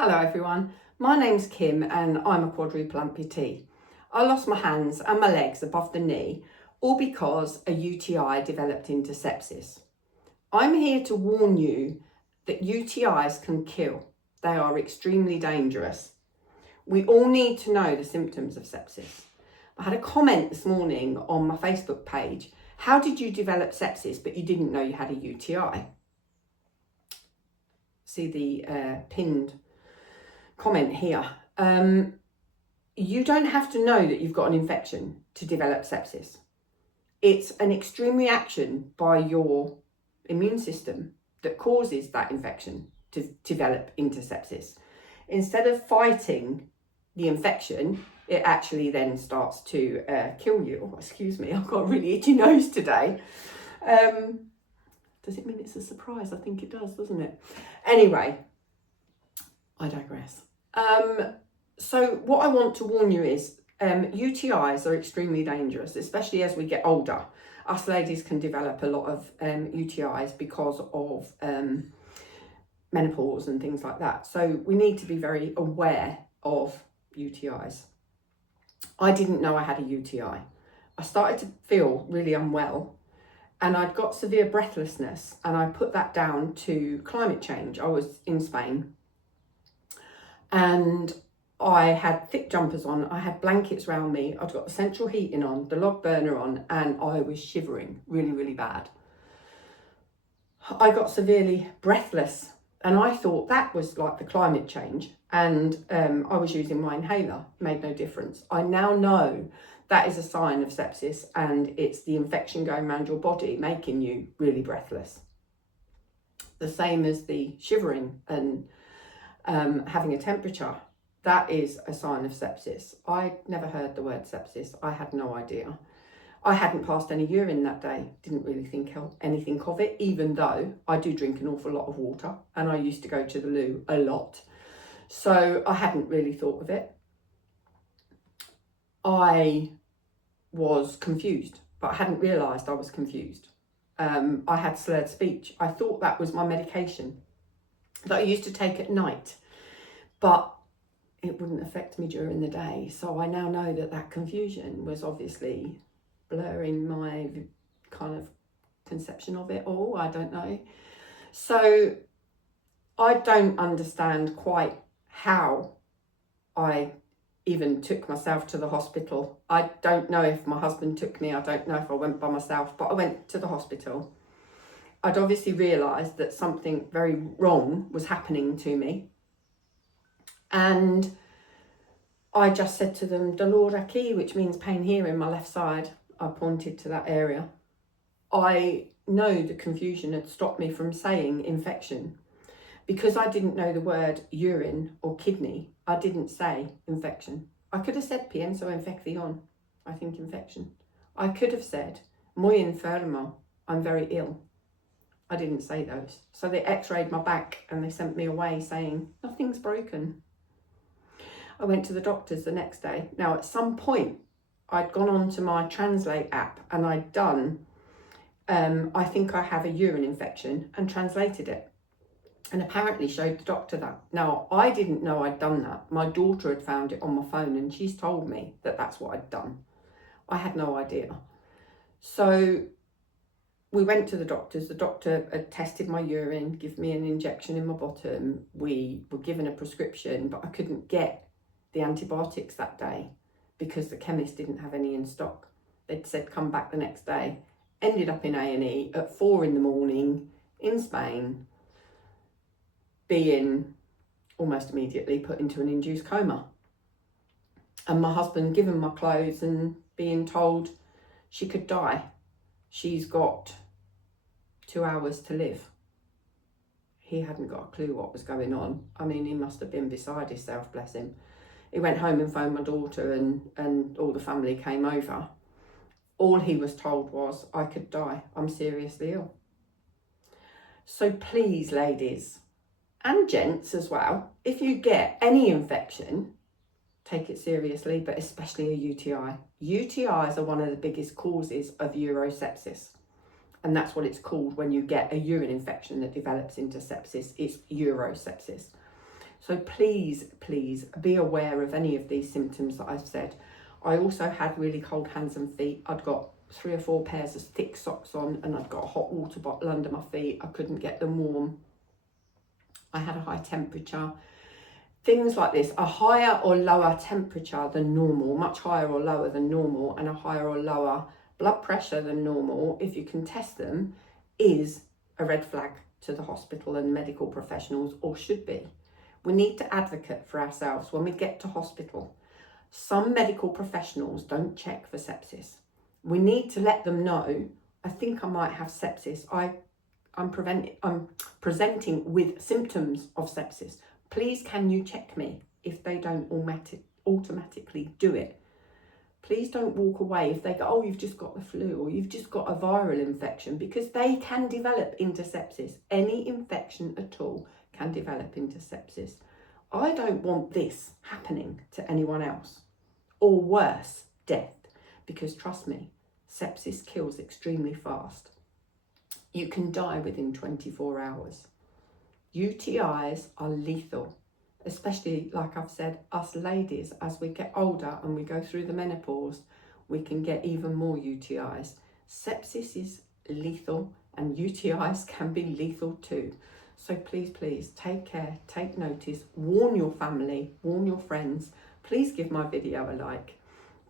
Hello everyone, my name's Kim and I'm a quadruple amputee. I lost my hands and my legs above the knee, all because a UTI developed into sepsis. I'm here to warn you that UTIs can kill. They are extremely dangerous. We all need to know the symptoms of sepsis. I had a comment this morning on my Facebook page. How did you develop sepsis but you didn't know you had a UTI? See the pinned comment here. You don't have to know that you've got an infection to develop sepsis. It's an extreme reaction by your immune system that causes that infection to develop into sepsis. Instead of fighting the infection, it actually then starts to kill you. Oh, excuse me, I've got a really itchy nose today. Does it mean it's a surprise? I think it does, doesn't it? Anyway, I digress. So what I want to warn you is UTIs are extremely dangerous, especially as we get older. Us ladies can develop a lot of UTIs because of menopause and things like that. So we need to be very aware of UTIs. I didn't know I had a UTI. I started to feel really unwell and I'd got severe breathlessness, and I put that down to climate change. I was in Spain and I had thick jumpers on, I had blankets around me, I'd got the central heating on, the log burner on, and I was shivering really, really bad. I got severely breathless and I thought that was like the climate change, and I was using my inhaler, made no difference. I now know that is a sign of sepsis, and it's the infection going around your body making you really breathless. The same as the shivering and having a temperature, that is a sign of sepsis. I never heard the word sepsis. I had no idea. I hadn't passed any urine that day. Didn't really think anything of it, even though I do drink an awful lot of water and I used to go to the loo a lot. So I hadn't really thought of it. I was confused, but I hadn't realised I was confused. I had slurred speech. I thought that was my medication that I used to take at night, but it wouldn't affect me during the day. So I now know that that confusion was obviously blurring my kind of conception of it all. I don't know. So I don't understand quite how I even took myself to the hospital. I don't know if my husband took me. I don't know if I went by myself, but I went to the hospital. I'd obviously realised that something very wrong was happening to me. And I just said to them, dolor aquí, which means pain here in my left side. I pointed to that area. I know the confusion had stopped me from saying infection. Because I didn't know the word urine or kidney, I didn't say infection. I could have said pienso infección, I think infection. I could have said muy enfermo, I'm very ill. I didn't say those. So they x-rayed my back and they sent me away saying, nothing's broken. I went to the doctors the next day. Now, at some point, I'd gone on to my Translate app and I'd done, I think I have a urine infection, and translated it. And apparently showed the doctor that. Now, I didn't know I'd done that. My daughter had found it on my phone and she's told me that that's what I'd done. I had no idea. So we went to the doctors. The doctor had tested my urine, give me an injection in my bottom. We were given a prescription, but I couldn't get the antibiotics that day because the chemist didn't have any in stock. They'd said come back the next day. Ended up in A&E at 4 a.m. in Spain, being almost immediately put into an induced coma. And my husband given my clothes and being told she could die. She's got 2 hours to live. He hadn't got a clue what was going on. I mean, he must have been beside himself, bless him. He went home and phoned my daughter and all the family came over. All he was told was, I could die. I'm seriously ill. So please, ladies, and gents as well, if you get any infection, take it seriously, but especially a UTI. UTIs are one of the biggest causes of urosepsis. And that's what it's called when you get a urine infection that develops into sepsis. It's urosepsis. So please, please be aware of any of these symptoms that I've said. I also had really cold hands and feet. I'd got 3 or 4 pairs of thick socks on, and I'd got a hot water bottle under my feet. I couldn't get them warm. I had a high temperature. Things like this, a higher or lower temperature than normal, much higher or lower than normal, and a higher or lower blood pressure than normal, if you can test them, is a red flag to the hospital and medical professionals, or should be. We need to advocate for ourselves when we get to hospital. Some medical professionals don't check for sepsis. We need to let them know, I think I might have sepsis. I'm presenting with symptoms of sepsis. Please can you check me? If they don't automatically do it. Please don't walk away if they go, oh, you've just got the flu or you've just got a viral infection, because they can develop into sepsis. Any infection at all can develop into sepsis. I don't want this happening to anyone else, or worse, death, because trust me, sepsis kills extremely fast. You can die within 24 hours. UTIs are lethal, especially, like I've said, us ladies, as we get older and we go through the menopause, we can get even more UTIs. Sepsis is lethal and UTIs can be lethal too. So please, please take care, take notice, warn your family, warn your friends. Please give my video a like.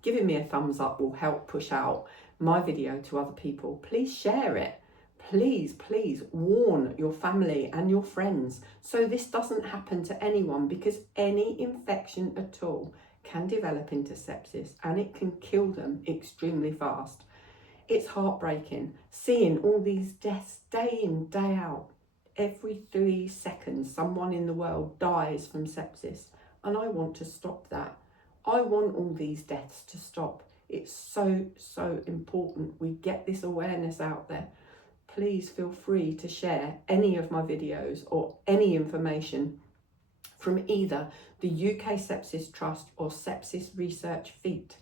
Giving me a thumbs up will help push out my video to other people. Please share it. Please, please warn your family and your friends so this doesn't happen to anyone, because any infection at all can develop into sepsis and it can kill them extremely fast. It's heartbreaking seeing all these deaths day in, day out. Every 3 seconds, someone in the world dies from sepsis, and I want to stop that. I want all these deaths to stop. It's so, so important we get this awareness out there. Please feel free to share any of my videos or any information from either the UK Sepsis Trust or Sepsis Research Feet.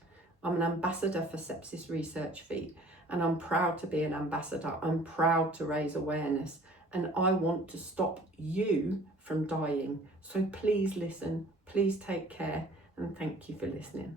I'm an ambassador for Sepsis Research Feet, and I'm proud to be an ambassador. I'm proud to raise awareness, and I want to stop you from dying. So please listen, please take care, and thank you for listening.